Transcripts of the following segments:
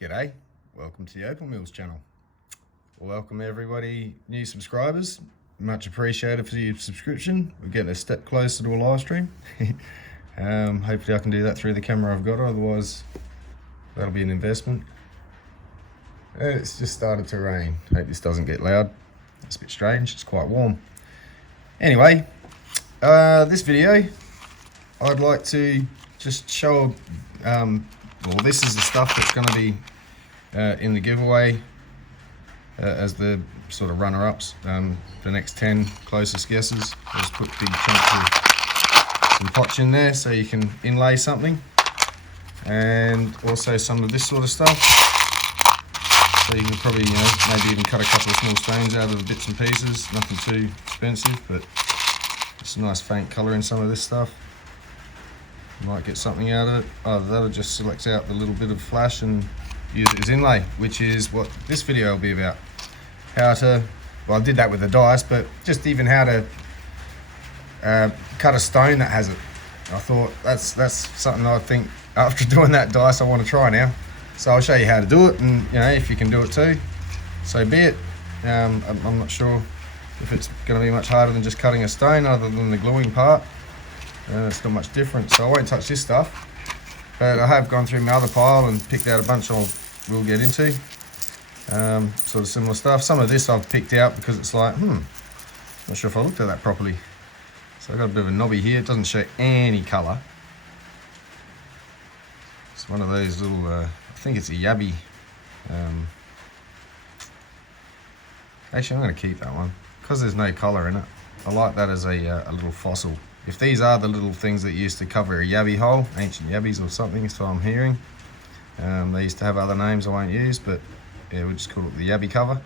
G'day, welcome to the Opal Mills channel. Welcome everybody, new subscribers. Much appreciated for your subscription. We're getting a step closer to a live stream. Hopefully I can do that through the camera I've got, otherwise that'll be an investment. And it's just started to rain. Hope this doesn't get loud. It's a bit strange, it's quite warm. Anyway, this video, I'd like to just show, well, this is the stuff that's going to be in the giveaway as the sort of runner-ups. The next 10 closest guesses. I'll just put big chunks of some potch in there so you can inlay something, and also some of this sort of stuff. So you can probably, maybe even cut a couple of small stones out of the bits and pieces. Nothing too expensive, but it's a nice faint colour in some of this stuff. You might get something out of it. Either that or just select out the little bit of flash and use it as inlay, which is what this video will be about. How to, well, I did that with the dice, but just even how to cut a stone that has it. I thought that's something I think after doing that dice I want to try now. So I'll show you how to do it, and if you can do it too, so be it. I'm not sure if it's going to be much harder than just cutting a stone, other than the gluing part. It's not much different, so I won't touch this stuff. But I have gone through my other pile and picked out a bunch we'll get into. Sort of similar stuff. Some of this I've picked out because it's like, not sure if I looked at that properly. So I've got a bit of a knobby here. It doesn't show any colour. It's one of those little, I think it's a yabby. Actually, I'm going to keep that one because there's no colour in it. I like that as a little fossil. If these are the little things that used to cover a yabby hole, ancient yabbies or something, so I'm hearing. They used to have other names I won't use, but yeah, we'll just call it the yabby cover.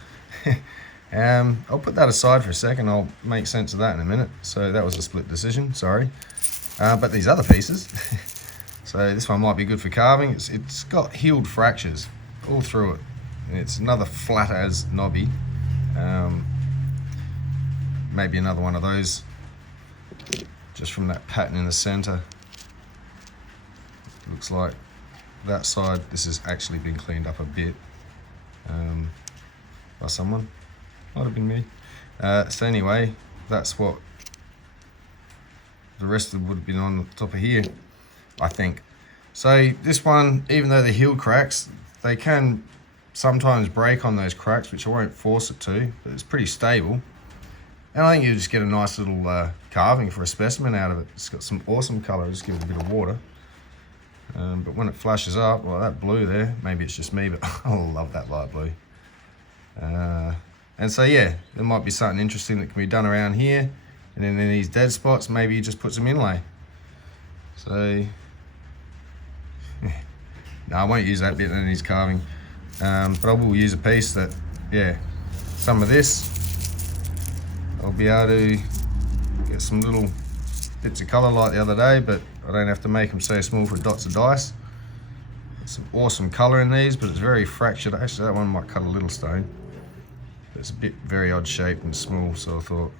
I'll put that aside for a second. I'll make sense of that in a minute. So that was a split decision, sorry. But these other pieces, so this one might be good for carving. It's got healed fractures all through it. And it's another flat as knobby. Maybe another one of those, just from that pattern in the center. Looks like that side, this has actually been cleaned up a bit by someone. Might have been me. So anyway, that's what the rest of them would have been on the top of here, I think. So this one, even though they're heel cracks, they can sometimes break on those cracks, which I won't force it to, but it's pretty stable. And I think you just get a nice little carving for a specimen out of it. It's got some awesome colour, just give it a bit of water. But when it flashes up, well, that blue there, maybe it's just me, but I love that light blue. And so yeah, there might be something interesting that can be done around here. And then in these dead spots, maybe you just put some inlay. So, no, I won't use that bit in his carving. But I will use a piece that, yeah, some of this, I'll be able to get some little bits of colour like the other day, but I don't have to make them so small for dots of dice. There's some awesome colour in these, but it's very fractured. Actually, that one might cut a little stone. It's a bit very odd shaped and small, so I thought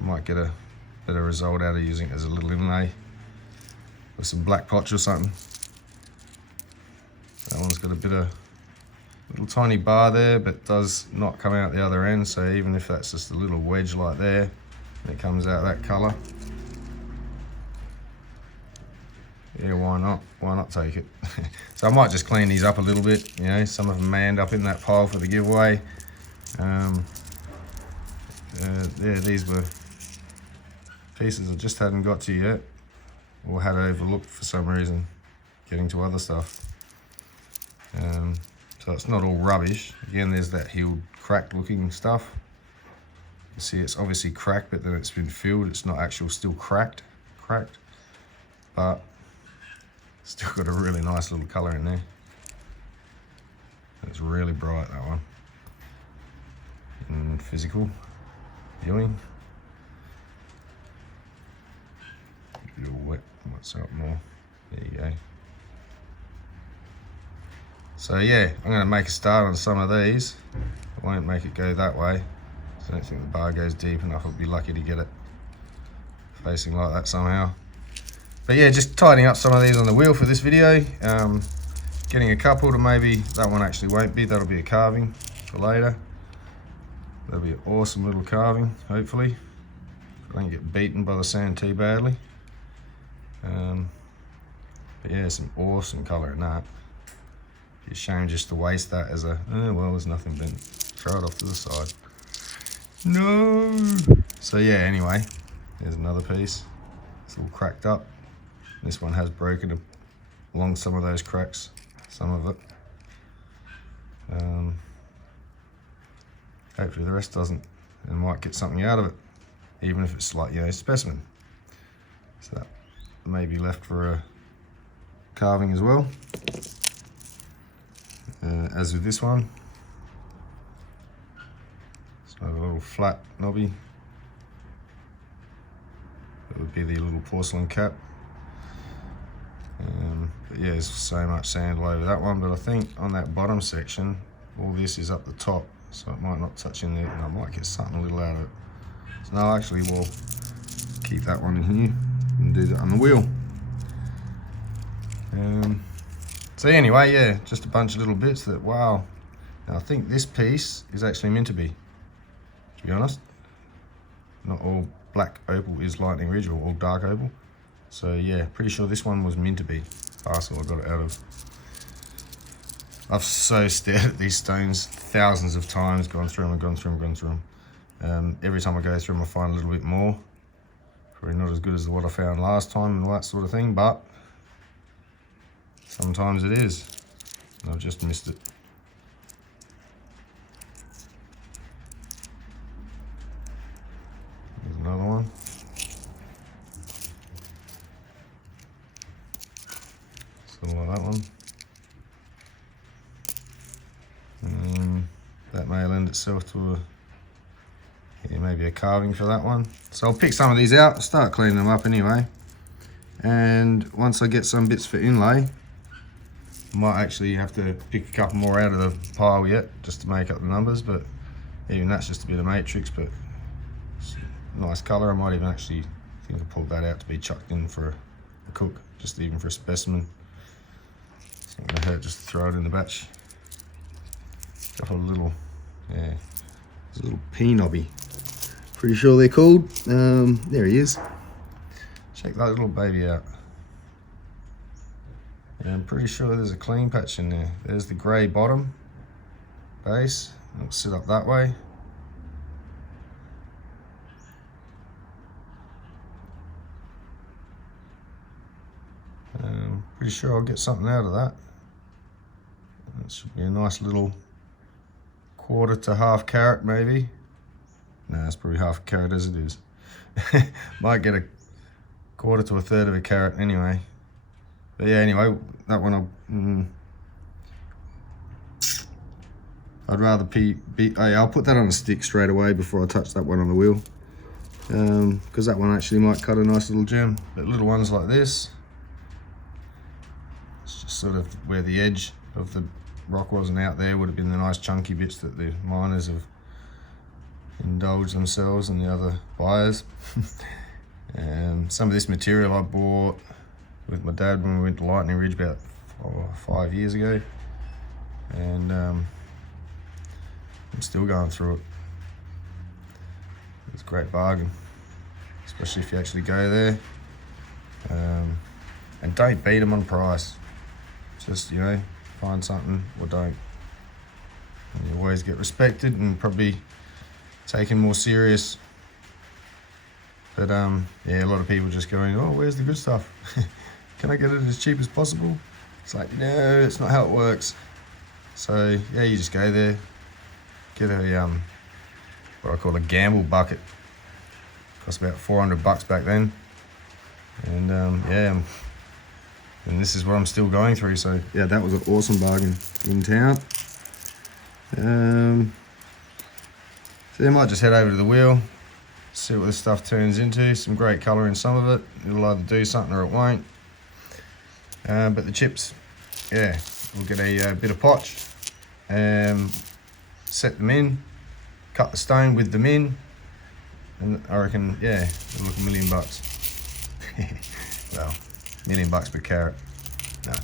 I might get a better result out of using it as a little inlay with some black potch or something. That one's got a bit of little tiny bar there, but does not come out the other end, so even if that's just a little wedge like there, it comes out that colour. Yeah, why not? Why not take it? So I might just clean these up a little bit, some of them may end up in that pile for the giveaway. Yeah, these were pieces I just hadn't got to yet, or had overlooked for some reason, getting to other stuff. So it's not all rubbish. Again, there's that healed, cracked looking stuff. You see it's obviously cracked, but then it's been filled. It's not actual still cracked, but still got a really nice little colour in there. It's really bright, that one. And physical viewing. A little wet, what's up more? There you go. So yeah, I'm going to make a start on some of these. I won't make it go that way. I don't think the bar goes deep enough. I'll be lucky to get it facing like that somehow. But yeah, just tidying up some of these on the wheel for this video. getting a couple to maybe, that one actually won't be, that'll be a carving for later. That'll be an awesome little carving, hopefully. I don't get beaten by the sand too badly. But yeah, some awesome colour in that. Be a shame just to waste that as a, oh well, there's nothing been, throw it off to the side. No! So yeah, anyway, there's another piece. It's all cracked up. This one has broken along some of those cracks, some of it. Hopefully the rest doesn't, and might get something out of it, even if it's like, you know, specimen. So that may be left for a carving as well. As with this one, so a little flat knobby. That would be the little porcelain cap. But yeah, there's so much sand all over that one, but I think on that bottom section, all this is up the top, so it might not touch in there, and I might get something a little out of it. So no, actually we'll keep that one in here and do that on the wheel. So anyway, yeah, just a bunch of little bits that, wow. Now I think this piece is actually meant to be honest. Not all black opal is lightning ridge or all dark opal. So yeah, pretty sure this one was meant to be. That's what I got it out of. I've so stared at these stones thousands of times, gone through them and gone through them, gone through them. Every time I go through them I find a little bit more. Probably not as good as what I found last time and all that sort of thing, but sometimes it is. I've just missed it. There's another one. Sort of like that one. That may lend itself to maybe a carving for that one. So I'll pick some of these out, start cleaning them up anyway. And once I get some bits for inlay, I might actually have to pick a couple more out of the pile yet, just to make up the numbers, but even that's just a bit of matrix, but it's a nice colour. I might even actually think I'll pull that out to be chucked in for a cook, just even for a specimen. It's not going to hurt just to throw it in the batch. Got a little, yeah, there's a little pea knobby. Pretty sure they're called. There he is. Check that little baby out. Yeah, I'm pretty sure there's a clean patch in there. There's the grey bottom base. It'll sit up that way. Pretty sure I'll get something out of that. That should be a nice little 1/4 to 1/2 carat maybe. No, it's probably 1/2 carat as it is. Might get a 1/4 to 1/3 of a carat anyway. But yeah, anyway, that one I'd rather I'll put that on a stick straight away before I touch that one on the wheel. Because that one actually might cut a nice little gem. But little ones like this, it's just sort of where the edge of the rock wasn't out there, would have been the nice chunky bits that the miners have indulged themselves and the other buyers. Some of this material I bought with my dad when we went to Lightning Ridge about 5 years ago, and I'm still going through it. It's a great bargain, especially if you actually go there. And don't beat them on price. Just, you know, find something or don't. And you always get respected and probably taken more serious. But yeah, a lot of people just going, oh, where's the good stuff? Can I get it as cheap as possible? It's like, no, it's not how it works. So yeah, you just go there, get a what I call a gamble bucket. Cost about $400 back then. And yeah, and this is what I'm still going through. So yeah, that was an awesome bargain in town. So I might just head over to the wheel, see what this stuff turns into. Some great colour in some of it. It'll either do something or it won't. But the chips, yeah, we'll get a bit of potch, set them in, cut the stone with them in, and I reckon, yeah, it'll look $1 million. Well, $1 million per carat. No.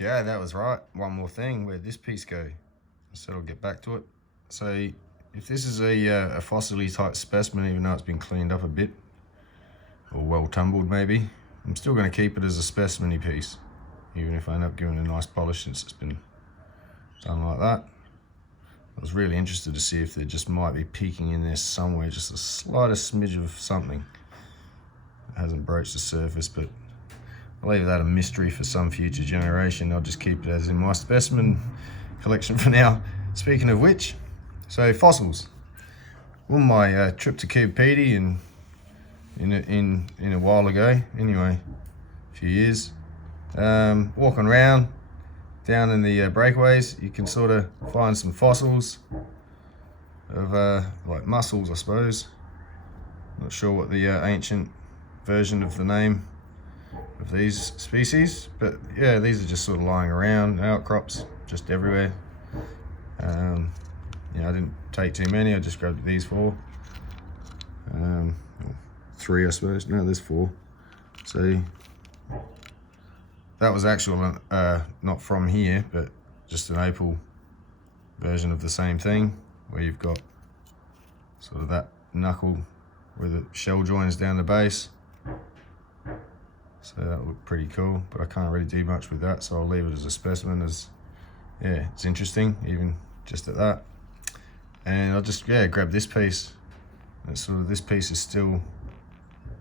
Okay, that was right. One more thing, where'd this piece go? I said I'll get back to it. So if this is a fossily type specimen, even though it's been cleaned up a bit, or well tumbled maybe, I'm still going to keep it as a specimen-y piece, even if I end up giving it a nice polish since it's been done like that. I was really interested to see if there just might be peeking in there somewhere, just the slightest smidge of something. It hasn't broached the surface, but I'll leave that a mystery for some future generation. I'll just keep it as in my specimen collection for now. Speaking of which, so fossils. On my trip to Cape Petey in a while ago, anyway, a few years, walking around down in the breakaways, you can sort of find some fossils of like mussels, I suppose. Not sure what the ancient version of the name of these species, but yeah, these are just sort of lying around, outcrops just everywhere. Yeah, I didn't take too many, I just grabbed these 4. 3 I suppose, no there's 4. So that was actual, not from here, but just an Opal version of the same thing, where you've got sort of that knuckle where the shell joins down the base. So that looked pretty cool, but I can't really do much with that, so I'll leave it as a specimen. As yeah, it's interesting, even just at that. And I'll just grab this piece. And sort of this piece is still,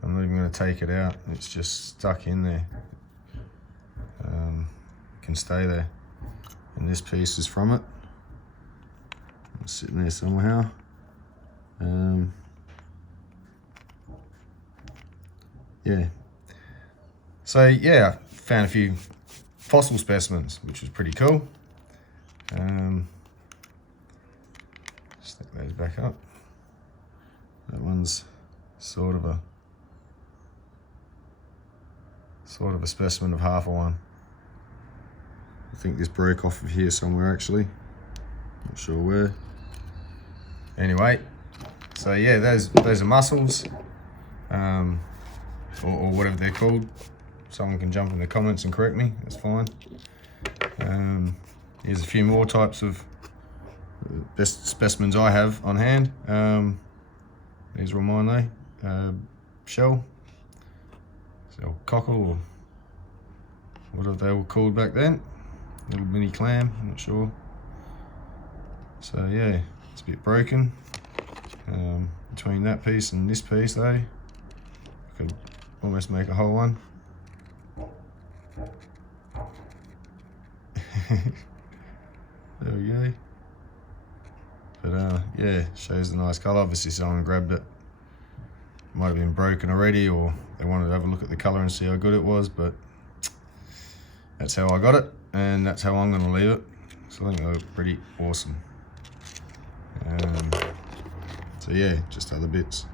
I'm not even going to take it out. It's just stuck in there. It can stay there. And this piece is from it. It's sitting there somehow. Yeah. So yeah, found a few fossil specimens, which was pretty cool. Stick those back up. That one's sort of a specimen of half of one. I think this broke off of here somewhere actually. Not sure where. Anyway, so yeah, those are mussels, or whatever they're called. Someone can jump in the comments and correct me, that's fine. Here's a few more types of best specimens I have on hand. These are all mine though. Shell, so cockle, or whatever they were called back then. Little mini clam, I'm not sure. So yeah, it's a bit broken. Between that piece and this piece though, I could almost make a whole one. There we go. But yeah, shows the nice colour. Obviously someone grabbed it. Might have been broken already, or they wanted to have a look at the colour and see how good it was, but that's how I got it, and that's how I'm going to leave it. So I think they look pretty awesome. So yeah, just other bits.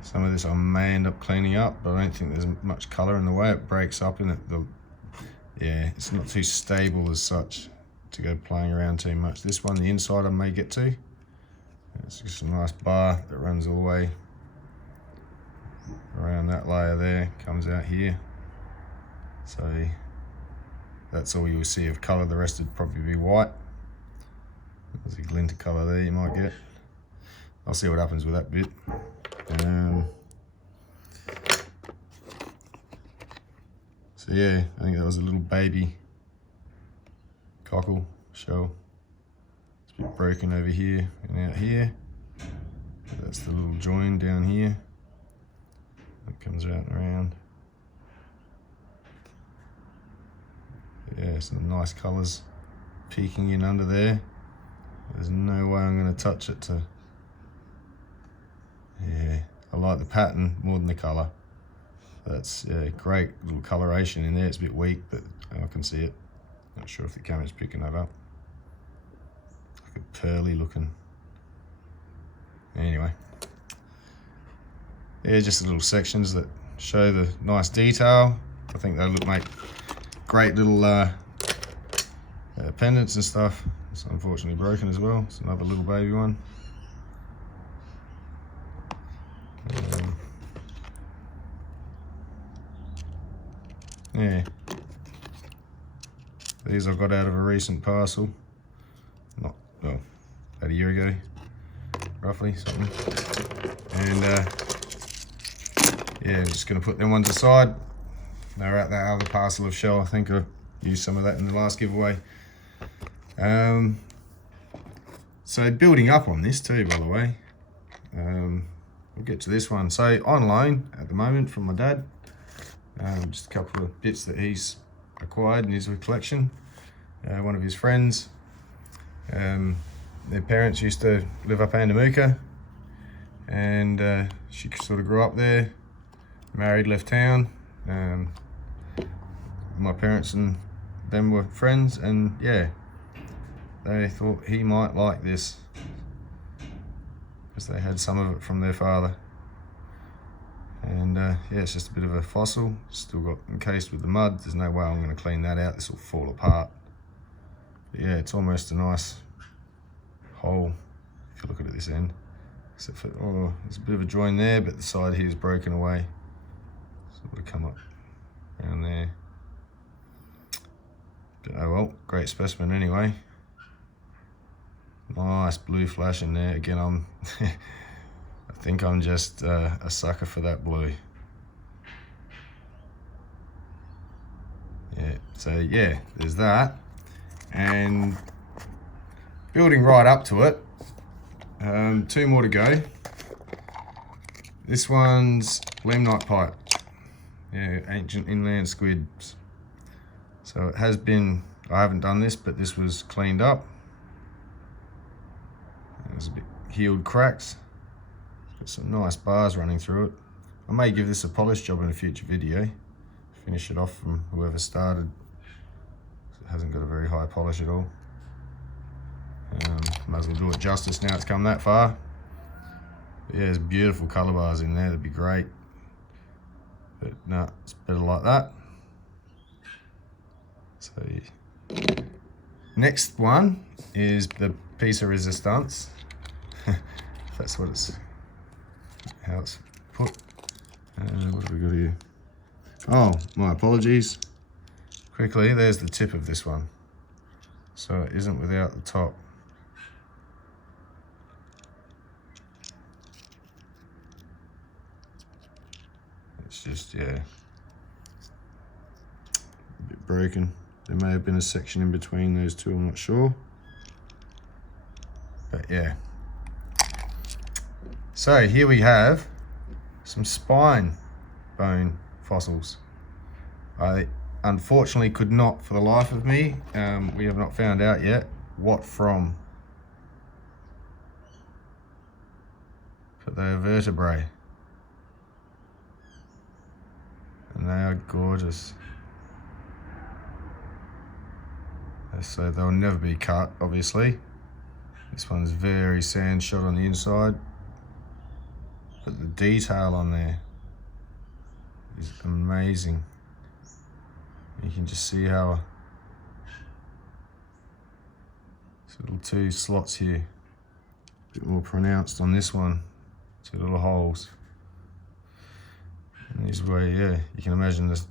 Some of this I may end up cleaning up, but I don't think there's much colour in the way it breaks up in it. Yeah, it's not too stable as such to go playing around too much. This one, the inside I may get to. It's just a nice bar that runs all the way around that layer there, comes out here. So that's all you'll see of colour, the rest would probably be white. There's a glint of colour there you might get. I'll see what happens with that bit. So yeah, I think that was a little baby cockle shell. It's a bit broken over here and out here. That's the little join down here. It comes out and around. Yeah, some nice colours peeking in under there. There's no way I'm going to touch it to... Yeah, I like the pattern more than the colour. That's great little coloration in there. It's a bit weak, but I can see it. Not sure if the camera's picking that up. Like a pearly looking. Anyway. Yeah, just the little sections that show the nice detail. I think they make great little pendants and stuff. It's unfortunately broken as well. It's another little baby one. Yeah. These I got out of a recent parcel. Not, well, about a year ago, roughly, something. And yeah, I'm just gonna put them ones aside. They're at that other parcel of shell. I think I used some of that in the last giveaway. So building up on this too, by the way. We'll get to this one. So on loan at the moment from my dad. Just a couple of bits that he's acquired in his collection. One of his friends, their parents used to live up Andamuka, and she sort of grew up there, married, left town. My parents and them were friends, and yeah, they thought he might like this because they had some of it from their father. And yeah, it's just a bit of a fossil, still got encased with the mud. There's no way I'm going to clean that out, this will fall apart. But yeah, it's almost a nice hole if you look at it this end, except for, oh, there's a bit of a join there, but the side here is broken away, so it would come up around there. But oh well, great specimen anyway. Nice blue flash in there. Again, I'm I think I'm just a sucker for that blue. Yeah, so yeah, there's that. And building right up to it, 2 more to go. This one's limnite pipe. Yeah, ancient inland squids. So it has been, I haven't done this, but this was cleaned up. There's a bit healed cracks. Got some nice bars running through it. I may give this a polish job in a future video. Finish it off from whoever started. It hasn't got a very high polish at all. Might as well do it justice now it's come that far. But yeah, there's beautiful colour bars in there, that'd be great. But no, it's better like that. So next one is the piece of resistance. That's what it's, how it's put. What have we got here? Oh, my apologies. Quickly, there's the tip of this one. So it isn't without the top. It's just, yeah, a bit broken. There may have been a section in between those two, I'm not sure. But yeah. So here we have some spine bone fossils. I unfortunately could not, for the life of me, we have not found out yet what from. But they are vertebrae. And they are gorgeous. So they'll never be cut, obviously. This one's very sand shot on the inside. But the detail on there is amazing. You can just see how these little 2 slots here, a bit more pronounced on this one, 2 little holes. And this way, yeah, you can imagine this.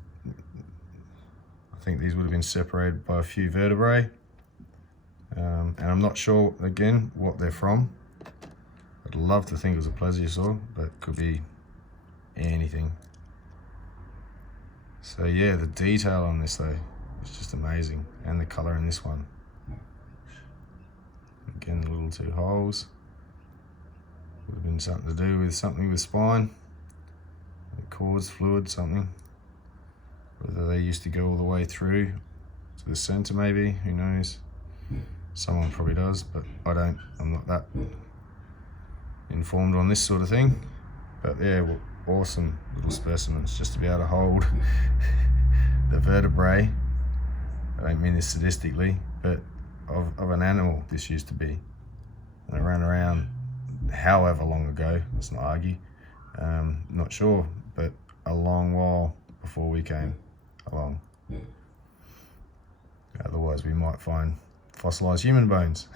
I think these would have been separated by a few vertebrae. And I'm not sure, again, what they're from. I'd love to think it was a plesiosaur, but it could be anything. So yeah, the detail on this though is just amazing, and the colour in this one. Again, the little 2 holes. Would have been something to do with something with spine, cords, fluid, something. Whether they used to go all the way through to the centre maybe, who knows. Someone probably does, but I don't. I'm not that informed on this sort of thing. But yeah, well, awesome little specimens, just to be able to hold the vertebrae. I don't mean this sadistically, but of an animal this used to be. And it ran around however long ago, let's not argue. Not sure, but a long while before we came along. Otherwise we might find fossilized human bones.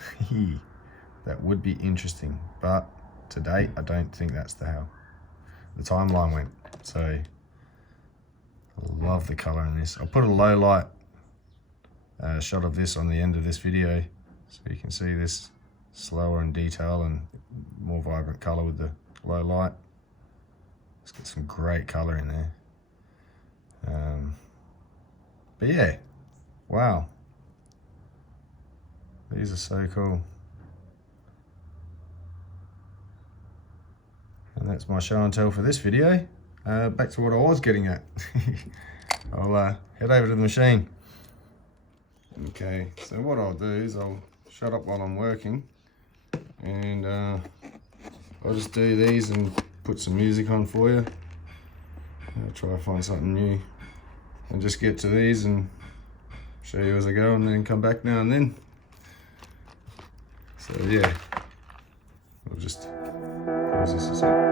That would be interesting, but to date I don't think that's how the timeline went. So I love the color in this. I'll put a low light shot of this on the end of this video, so you can see this slower in detail and more vibrant color with the low light. It's got some great color in there. But yeah, wow, these are so cool. And that's my show and tell for this video. Back to what I was getting at. I'll head over to the machine. Okay, so what I'll do is I'll shut up while I'm working, and I'll just do these and put some music on for you. I'll try to find something new and just get to these and show you as I go, and then come back now and then. So yeah, I'll just pause this a sec.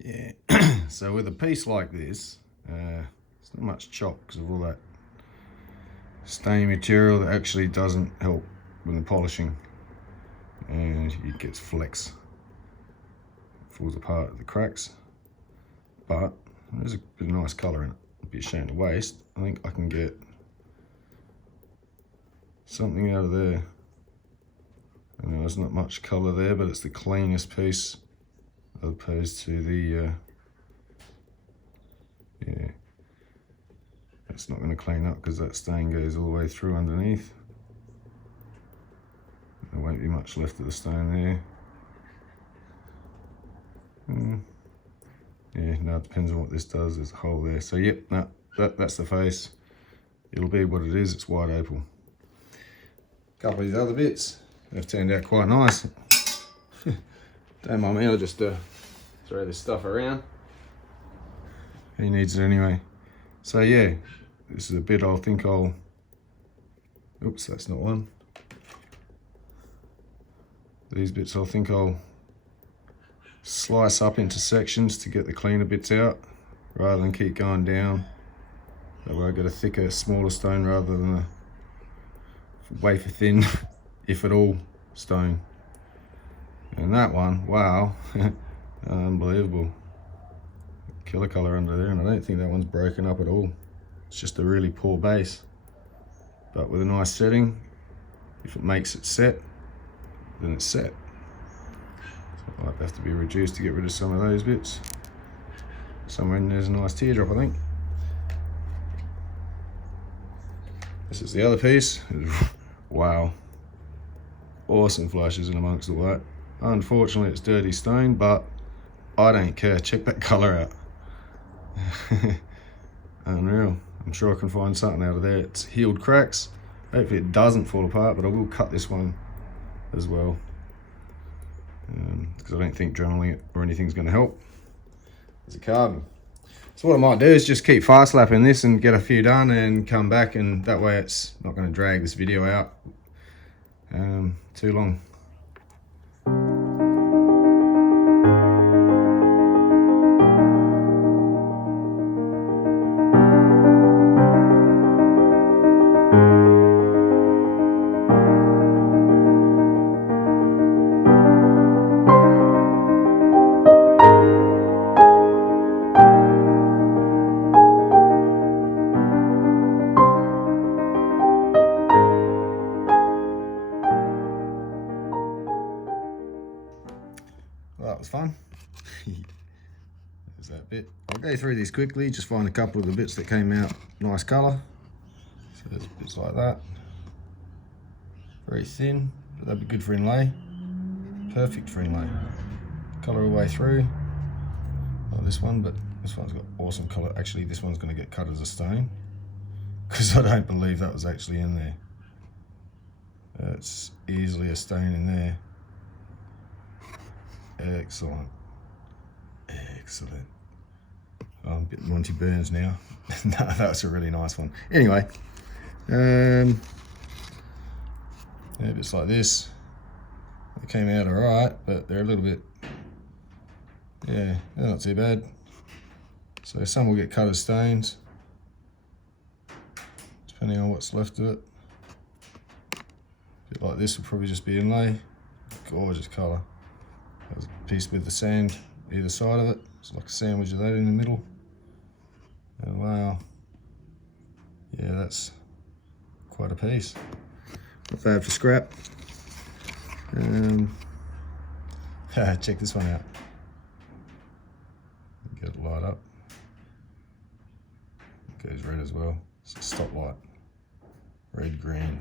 Yeah, so with a piece like this, it's not much chop because of all that stain material that actually doesn't help with the polishing, and it gets flex, falls apart at the cracks. But there's a bit of nice colour in it. It'd be a shame to waste. I think I can get something out of there. I know there's not much colour there, but it's the cleanest piece as opposed to the yeah, it's not going to clean up because that stain goes all the way through underneath. There won't be much left of the stain there. Yeah, no, it depends on what this does. There's a hole there. So yep, no, that's the face. It'll be what it is. It's white opal. A couple of these other bits have turned out quite nice. Don't mind me, I'll just throw this stuff around. He needs it anyway. So yeah, this is a bit I think I'll, oops, that's not one. These bits I think I'll slice up into sections to get the cleaner bits out, rather than keep going down. That way I get a thicker, smaller stone rather than a wafer thin, if at all, stone. And that one, wow, unbelievable. Killer colour under there, and I don't think that one's broken up at all. It's just a really poor base. but with a nice setting. If it makes it set, then it's set. So it might have to be reduced to get rid of some of those bits. Somewhere in there's a nice teardrop, I think. This is the other piece. Wow. Awesome flashes in amongst all that. Unfortunately, it's dirty stone, but I don't care. Check that colour out. Unreal. I'm sure I can find something out of there. It's healed cracks. Hopefully it doesn't fall apart, but I will cut this one as well. Because I don't think dremeling it or anything's going to help. There's a carbon. So what I might do is just keep fast lapping this and get a few done and come back, and that way it's not going to drag this video out too long. Well, that was fun. There's that bit. I'll go through these quickly, just find a couple of the bits that came out nice colour. So there's bits like that. Very thin, but that'd be good for inlay. Perfect for inlay. Colour all the way through. Not this one, but this one's got awesome colour. Actually, this one's going to get cut as a stone, because I don't believe that was actually in there. It's easily a stain in there. Excellent. Excellent. Oh, I'm a bit Monty Burns now. No, that was a really nice one. Anyway, yeah, bits like this. They came out alright, but they're a little bit, yeah, they're not too bad. So some will get cut as stones, depending on what's left of it. A bit like this will probably just be inlay. Gorgeous colour. There's a piece with the sand either side of it. It's like a sandwich of that in the middle. And wow. Yeah, that's quite a piece. Not bad for scrap. Check this one out. Get it light up. It goes red as well. It's a stoplight. Red, green.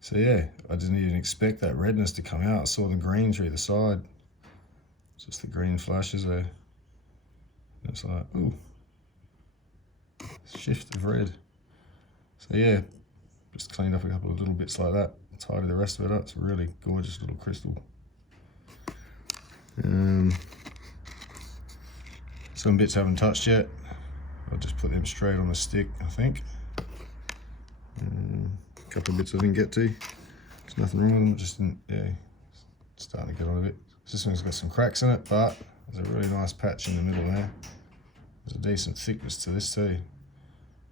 So yeah, I didn't even expect that redness to come out. I saw the green through the side. It's just the green flashes there. And it's like, ooh, shift of red. So yeah, just cleaned up a couple of little bits like that. Tidy the rest of it up. It's a really gorgeous little crystal. Some bits haven't touched yet. I'll just put them straight on the stick, I think. A couple of bits I didn't get to. There's nothing wrong with them, just didn't, yeah, starting to get on a bit. This one's got some cracks in it, but there's a really nice patch in the middle there. There's a decent thickness to this too.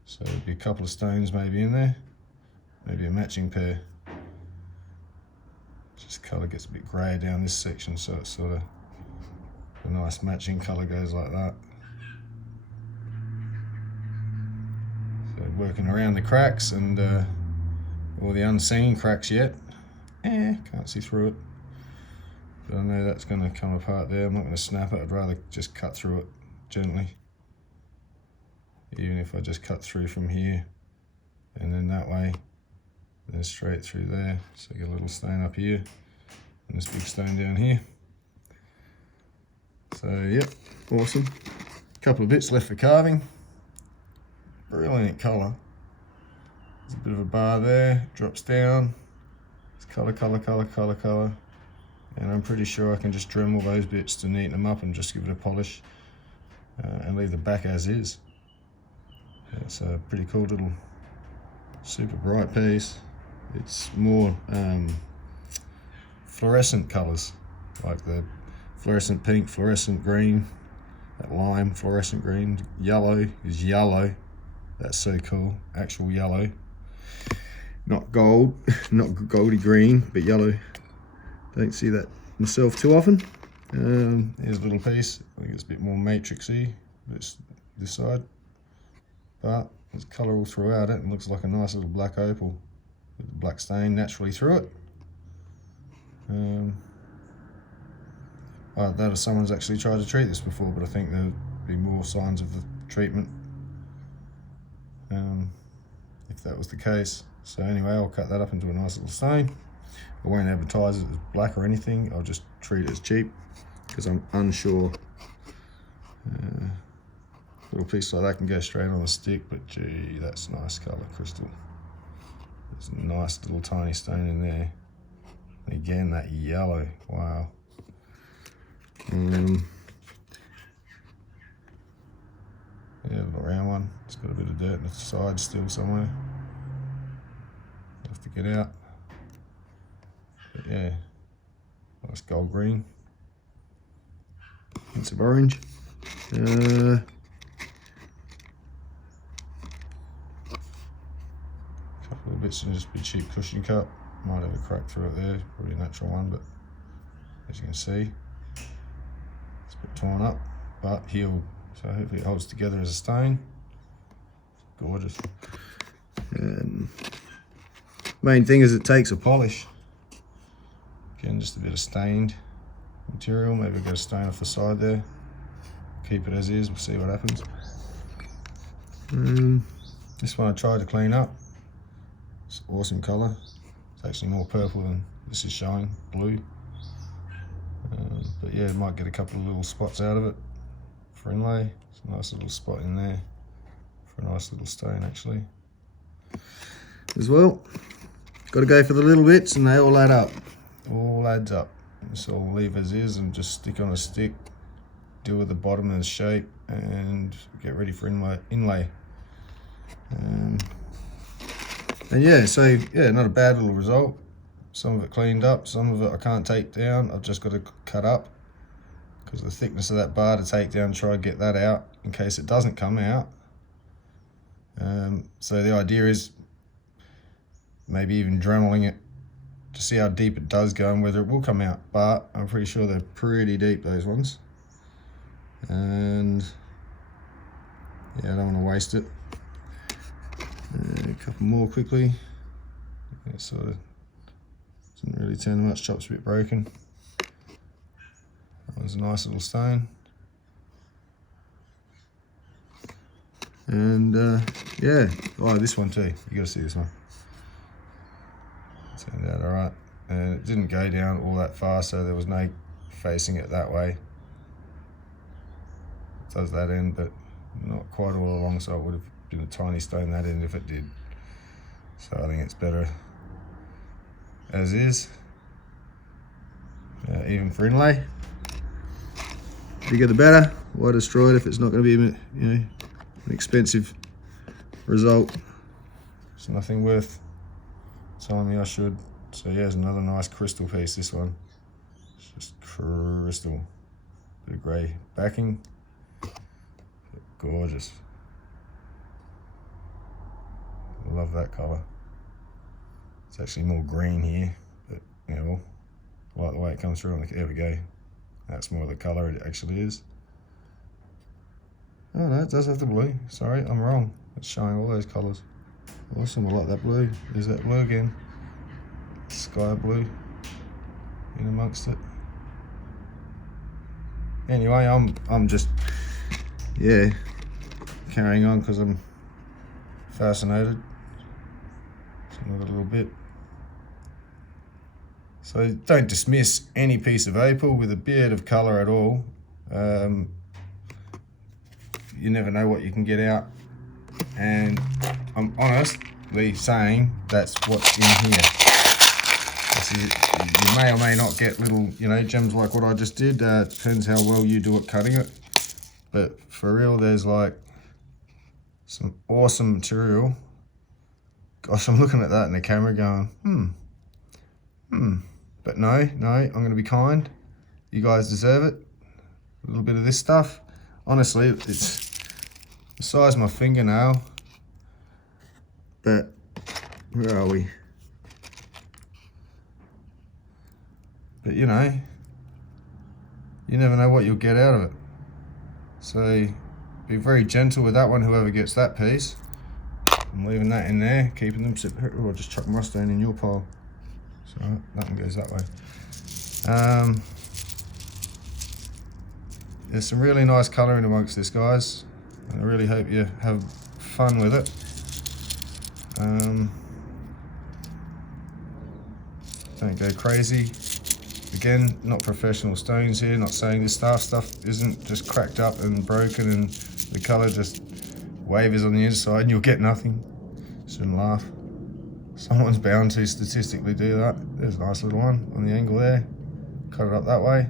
So there'll be a couple of stones maybe in there, maybe a matching pair. Just colour gets a bit grey down this section, so it's sort of a nice matching colour goes like that. So working around the cracks and all the unseen cracks yet. Can't see through it. But I know that's going to come apart there. I'm not going to snap it. I'd rather just cut through it gently. Even if I just cut through from here and then that way, then straight through there. So I get a little stone up here and this big stone down here. So yep, awesome. Couple of bits left for carving. Brilliant colour. There's a bit of a bar there, drops down. It's colour, colour, colour, colour, colour. And I'm pretty sure I can just Dremel those bits to neaten them up and just give it a polish and leave the back as is. It's a pretty cool little super bright piece. It's more fluorescent colours, like the fluorescent pink, fluorescent green, that lime, fluorescent green. Yellow is yellow. That's so cool. Actual yellow. Not gold, not goldy green, but yellow. Don't see that myself too often. Here's a little piece. I think it's a bit more matrixy, this side. But there's colour all throughout it and looks like a nice little black opal with the black stain naturally through it. I don't know if someone's actually tried to treat this before, but I think there'll be more signs of the treatment if that was the case. So anyway, I'll cut that up into a nice little stain. I won't advertise it as black or anything, I'll just treat it as cheap because I'm unsure. Little piece like that can go straight on the stick, but gee, that's nice colour crystal. There's a nice little tiny stone in there. And again, that yellow, wow. Yeah, a little round one. It's got a bit of dirt on the side still somewhere. Have to get out. But yeah, nice gold green. Hints of orange. Couple of bits and just a cheap cushion cut. Might have a crack through it there, probably a natural one, but as you can see, it's a bit torn up, but healed. So hopefully it holds together as a stain. Gorgeous. Main thing is it takes a polish. Again, just a bit of stained material. Maybe get a stain off the side there. Keep it as is, we'll see what happens. This one I tried to clean up. It's awesome colour. It's actually more purple than this is showing, blue. But yeah, might get a couple of little spots out of it for inlay. It's a nice little spot in there for a nice little stone actually. As well, got to go for the little bits and they all add up. All adds up. So I'll leave as is and just stick on a stick, deal with the bottom and the shape and get ready for inlay. And yeah, so yeah, not a bad little result. Some of it cleaned up, some of it I can't take down. I've just got to cut up because the thickness of that bar to take down, try and get that out in case it doesn't come out. So the idea is maybe even dremeling it to see how deep it does go and whether it will come out, but I'm pretty sure they're pretty deep, those ones. And yeah, I don't want to waste it. A couple more quickly. It sort of didn't really turn much, chop's a bit broken. That was a nice little stone. And yeah, oh, this one too, you gotta see this one. Turned out alright. And it didn't go down all that far, so there was no facing it that way. It does that end, but not quite all along, so it would have been a tiny stone that end if it did. So I think it's better as is, even for inlay. Bigger the better. Why destroy it if it's not going to be, an expensive result? It's nothing worth telling me I should. So yeah, it's another nice crystal piece. This one, it's just crystal, bit of grey backing, gorgeous. I love that colour. It's actually more green here, but you know, I like the way it comes through. There we go. That's more the colour it actually is. Oh no, it does have the blue. Sorry, I'm wrong. It's showing all those colours. Awesome, I like that blue. There's that blue again. Sky blue in amongst it. Anyway, I'm just carrying on because I'm fascinated. Another little bit. So don't dismiss any piece of opal with a bit of colour at all. You never know what you can get out, and I'm honestly saying that's what's in here. You may or may not get little, gems like what I just did. Depends how well you do at cutting it. But for real, there's like some awesome material. Gosh, I'm looking at that in the camera going, But no, I'm going to be kind. You guys deserve it. A little bit of this stuff. Honestly, it's the size of my fingernail. But where are we? But you know, you never know what you'll get out of it. So be very gentle with that one, whoever gets that piece. I'm leaving that in there, keeping them separate. Or just chuck my stone in your pile. So that one goes that way. There's some really nice colouring amongst this, guys. I really hope you have fun with it. Don't go crazy. Again, not professional stones here, not saying this stuff isn't just cracked up and broken and the colour just wavers on the inside and you'll get nothing. Shouldn't laugh. Someone's bound to statistically do that. There's a nice little one on the angle there. Cut it up that way.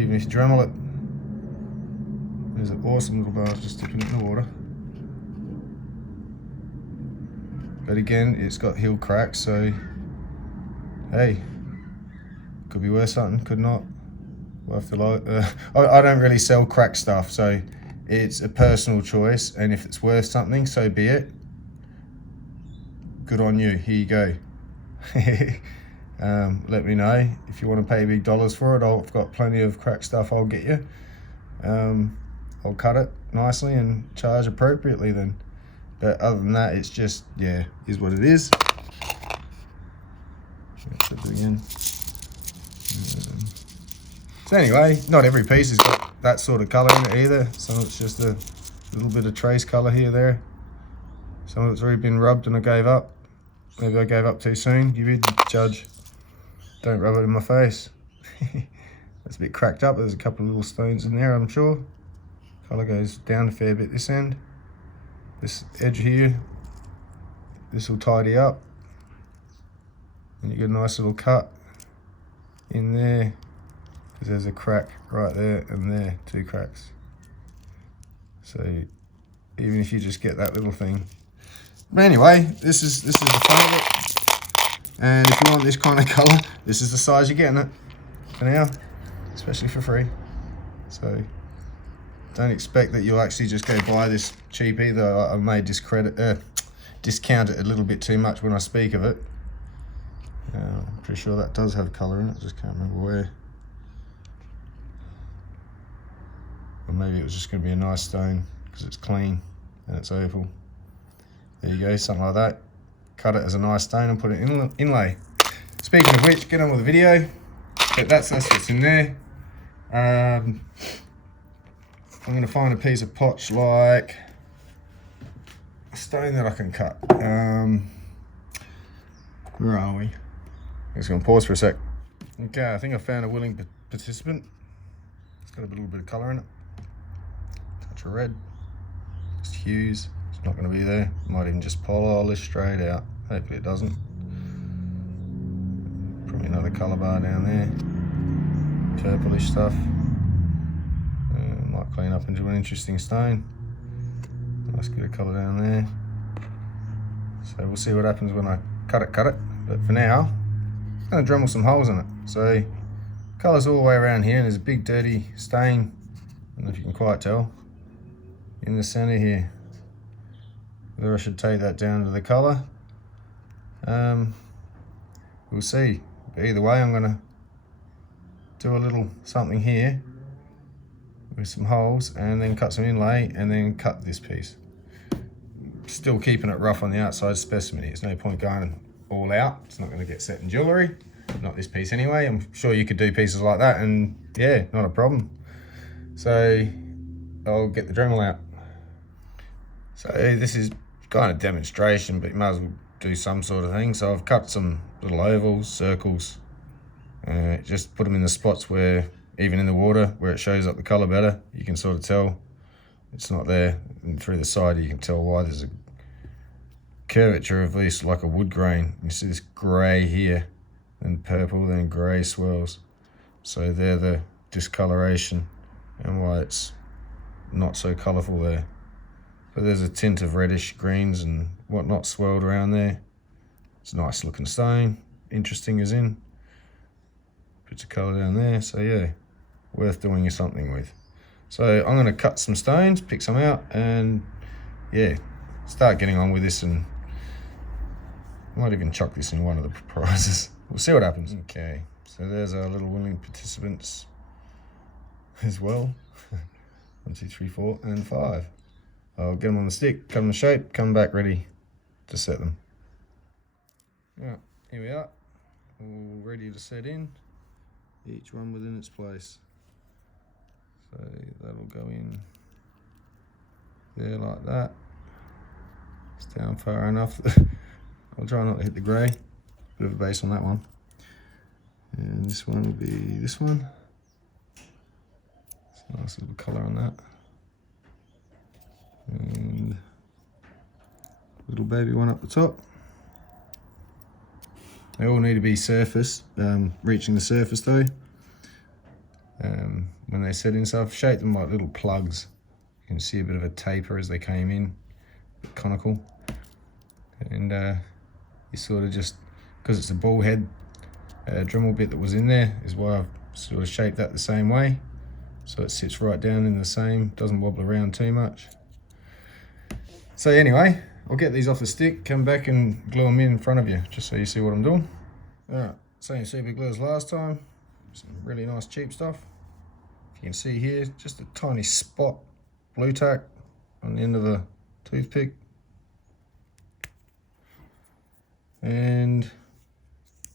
Even if you Dremel it, there's an awesome little bar just dipping it in the water. But again, it's got heel cracks, so hey, could be worth something, could not. We'll have to I don't really sell crack stuff, so it's a personal choice, and if it's worth something, so be it. Good on you, here you go. Let me know if you want to pay big dollars for it. I've got plenty of crack stuff I'll get you. I'll cut it nicely and charge appropriately then. But other than that, it's just, yeah, is what it is. Again. So anyway, not every piece has got that sort of colour in it either. Some of it's just a little bit of trace colour here, there. Some of it's already been rubbed and I gave up. Maybe I gave up too soon. You be the judge. Don't rub it in my face. It's a bit cracked up. There's a couple of little stones in there, I'm sure. Colour goes down a fair bit this end. This edge here, this will tidy up. And you get a nice little cut in there, because there's a crack right there and there, 2 cracks. So even if you just get that little thing. But anyway, this is the fun of it. And if you want this kind of colour, this is the size you're getting it for now, especially for free. So don't expect that you'll actually just go buy this cheap either. I may discount it a little bit too much when I speak of it. I'm pretty sure that does have colour in it, I just can't remember where. Or maybe it was just going to be a nice stone because it's clean and it's opal. There you go, something like that. Cut it as a nice stone and put it in inlay. Speaking of which, get on with the video. But that's what's in there. I'm going to find a piece of potch, like a stone that I can cut. Where are we? I'm just going to pause for a sec. Okay, I think I found a willing participant. It's got a little bit of colour in it. Touch of red. Just hues. It's not going to be there. Might even just polish straight out. Hopefully it doesn't. Probably another colour bar down there. Purplish stuff. Might clean up into an interesting stone. Nice bit of colour down there. So we'll see what happens when I cut it. But for now, I'm going to Dremel some holes in it. So colour's all the way around here, and there's a big dirty stain, I don't know if you can quite tell, in the centre here. Whether I should take that down to the colour, we'll see. But either way, I'm going to do a little something here with some holes and then cut some inlay and then cut this piece. Still keeping it rough on the outside specimen. There's no point going all out. It's not going to get set in jewellery. Not this piece anyway. I'm sure you could do pieces like that and yeah, not a problem. So I'll get the Dremel out. So this is kind of demonstration, but you might as well do some sort of thing. So I've cut some little ovals, circles, just put them in the spots where, even in the water, where it shows up the colour better. You can sort of tell it's not there. And through the side you can tell why. There's a curvature of this, like a wood grain. You see this grey here, then purple, then grey swirls. So they're the discoloration and why it's not so colourful there. But there's a tint of reddish greens and whatnot swirled around there. It's a nice looking stone, interesting as in. Bits of colour down there, so yeah, worth doing something with. So I'm going to cut some stones, pick some out, and yeah, start getting on with this, and I might even chuck this in one of the prizes. We'll see what happens. Okay, so there's our little willing participants as well. 1, 2, 3, 4, and 5. I'll get them on the stick, cut them in shape, come back ready to set them. Yeah, here we are, all ready to set in, each one within its place. So that'll go in there like that. It's down far enough. I'll try not to hit the grey. Bit of a base on that one. And this one will be this one. It's a nice little colour on that. And little baby one up the top. They all need to be surface, reaching the surface though. When they set in, so I've shaped them like little plugs. You can see a bit of a taper as they came in, a bit conical. And you sort of just, because it's a ball head Dremel bit that was in there, is why I've sort of shaped that the same way. So it sits right down in the same, doesn't wobble around too much. So anyway, I'll get these off the stick, come back and glue them in front of you, just so you see what I'm doing. Alright, same super glue as last time. Some really nice cheap stuff. You can see here, just a tiny spot blue tack on the end of a toothpick. And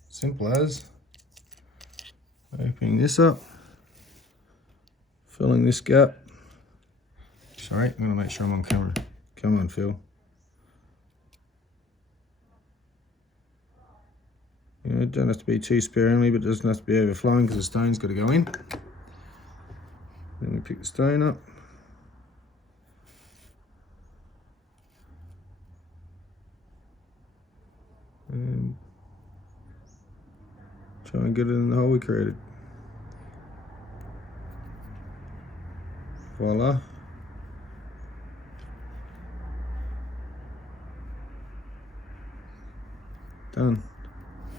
simple as opening this up, filling this gap. Sorry, I'm gonna make sure I'm on camera. Come on, Phil. You know, it don't have to be too sparingly, but it doesn't have to be overflowing because the stone's got to go in. Then we pick the stone up. And try and get it in the hole we created. Voila. Done.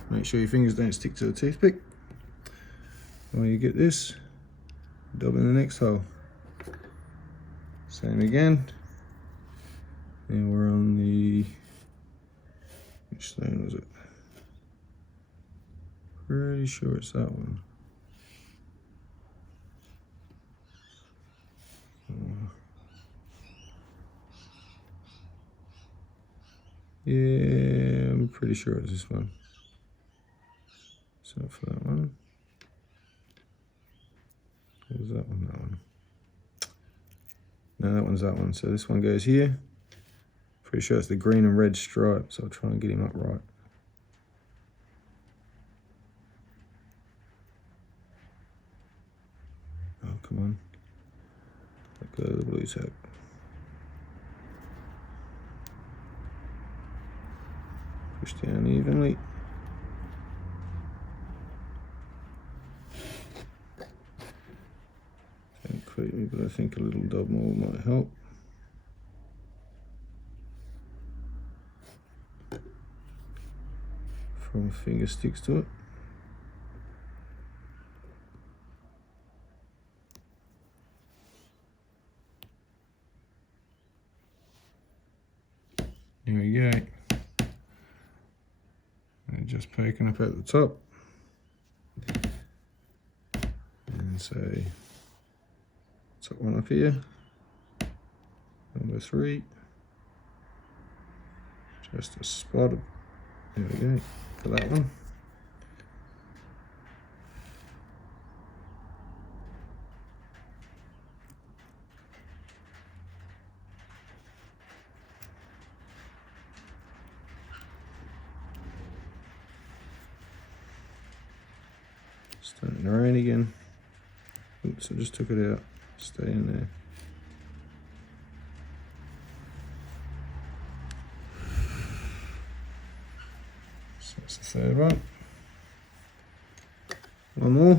Make sure your fingers don't stick to the toothpick. When you get this, dub in the next hole. Same again. And we're on the, which stone was it? Pretty sure it's that one. Yeah, I'm pretty sure it's this one. So for that one. What was that one? That one. No, that one's that one. So this one goes here. Pretty sure it's the green and red stripe, so I'll try and get him up right. Oh, come on. Let go of the blue tack. Push down evenly. Don't completely, but I think a little dub more might help. Before my finger sticks to it. There we go. And just poking up at the top. And say, top one up here. Number 3. Just a spot of, there we go, for that one. Starting to rain again. Oops, I just took it out. Stay in there. So that's the third one. One more.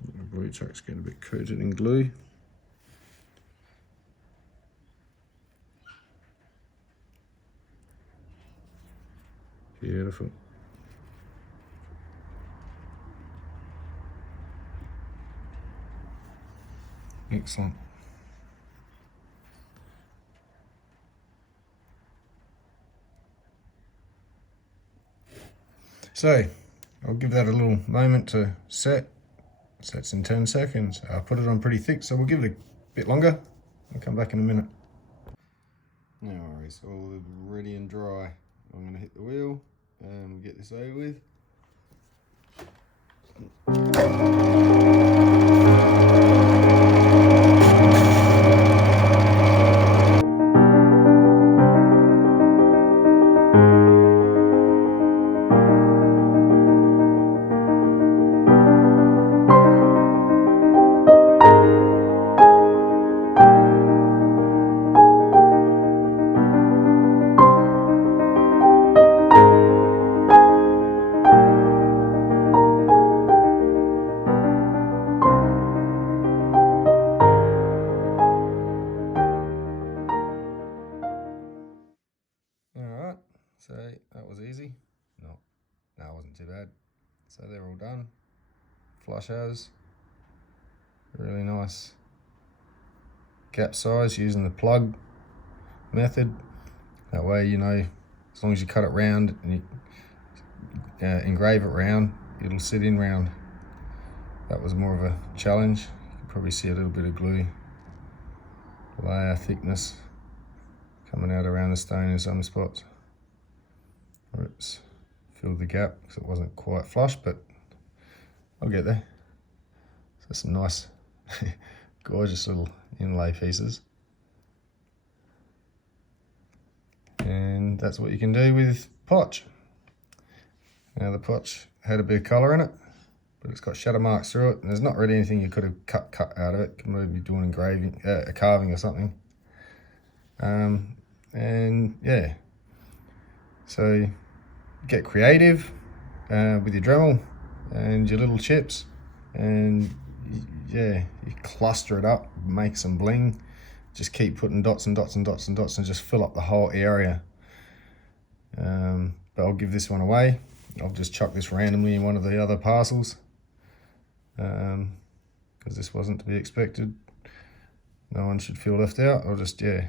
The blue tack's getting a bit coated in glue. Beautiful. Excellent. So I'll give that a little moment to set. Sets in 10 seconds. I put it on pretty thick, so we'll give it a bit longer. I'll come back in a minute. No worries, all ready and dry. I'm going to hit the wheel and get this over with. Alright, so that was easy. No, it wasn't too bad. So they're all done. Flush hose. Really nice gap size using the plug method. That way, you know, as long as you cut it round and you engrave it round, it'll sit in round. That was more of a challenge. You can probably see a little bit of glue layer thickness coming out around the stone in some spots. Oops, filled the gap because it wasn't quite flush, but I'll get there. So some nice, gorgeous little inlay pieces. And that's what you can do with potch. Now the potch had a bit of colour in it, but it's got shadow marks through it, and there's not really anything you could have cut out of it. You can maybe do an engraving, a carving or something. And yeah, so get creative with your Dremel and your little chips, and yeah, you cluster it up, make some bling. Just keep putting dots and dots and dots and dots and just fill up the whole area. But I'll give this one away. I'll just chuck this randomly in one of the other parcels because this wasn't to be expected. No one should feel left out. I'll just, yeah,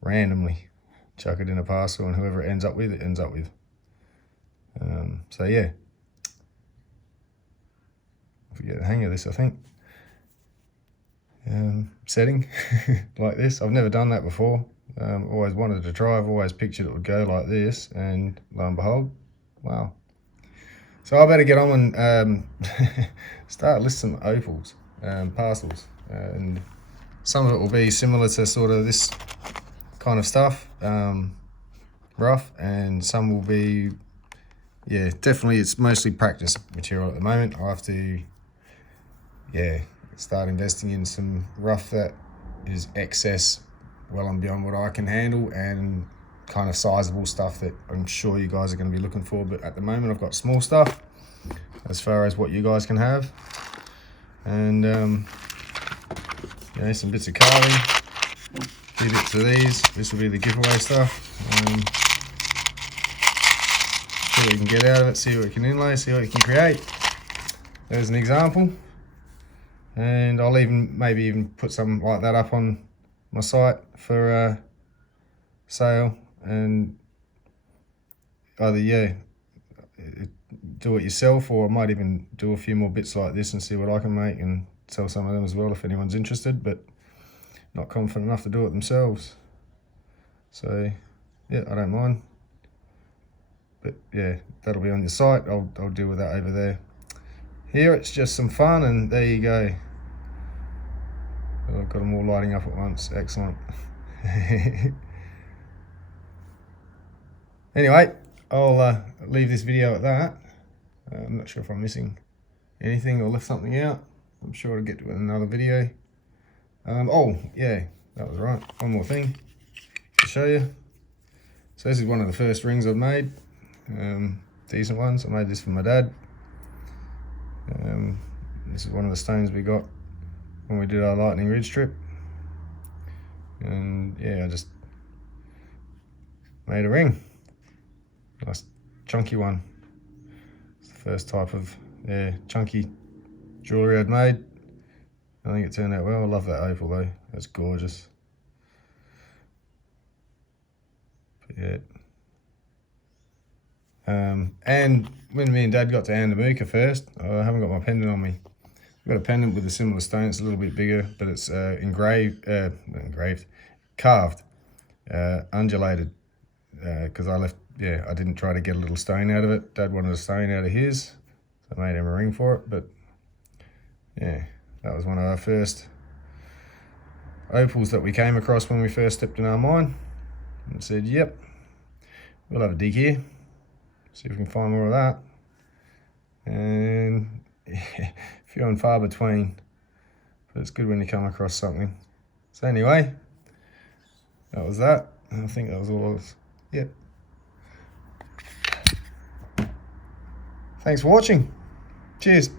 randomly chuck it in a parcel, and whoever it ends up with, it ends up with. So yeah, I forget the hang of this, I think. Setting like this, I've never done that before. Always wanted to try. I've always pictured it would go like this, and lo and behold, wow. So I better get on and start listing some opals, parcels, and some of it will be similar to sort of this kind of stuff, rough, and some will be, yeah, definitely it's mostly practice material at the moment. I'll have to, yeah, start investing in some rough that is excess, well and beyond what I can handle, and kind of sizable stuff that I'm sure you guys are going to be looking for. But at the moment I've got small stuff as far as what you guys can have, and you know, some bits of carving, a few bits of these. This will be the giveaway stuff. See what you can get out of it, see what you can inlay, see what you can create. There's an example, and I'll maybe even put something like that up on my site for sale, and either, yeah, do it yourself, or I might even do a few more bits like this and see what I can make and sell some of them as well if anyone's interested, but not confident enough to do it themselves. So yeah, I don't mind, but yeah, that'll be on your site. I'll deal with that over there. Here it's just some fun, and there you go. I've got them all lighting up at once. Excellent. Anyway, I'll leave this video at that. I'm not sure if I'm missing anything or left something out. I'm sure I'll get to it in another video. Oh yeah, that was right. One more thing to show you. So this is one of the first rings I've made. Decent ones. I made this for my dad. This is one of the stones we got when we did our lightning ridge trip, and yeah, I just made a ring. Nice chunky one. It's the first type of chunky jewellery I'd made. I think it turned out well. I love that opal though. That's gorgeous. But yeah. And when me and Dad got to Andamuka first, I haven't got my pendant on me. I've got a pendant with a similar stone. It's a little bit bigger, but it's carved, undulated. Because I didn't try to get a little stone out of it. Dad wanted a stone out of his, so I made him a ring for it. But yeah, that was one of our first opals that we came across when we first stepped in our mine, and said, yep, we'll have a dig here, see if we can find more of that. And few and far between, but it's good when you come across something. So anyway, that was that. I think that was all it was. Yep. Thanks for watching. Cheers.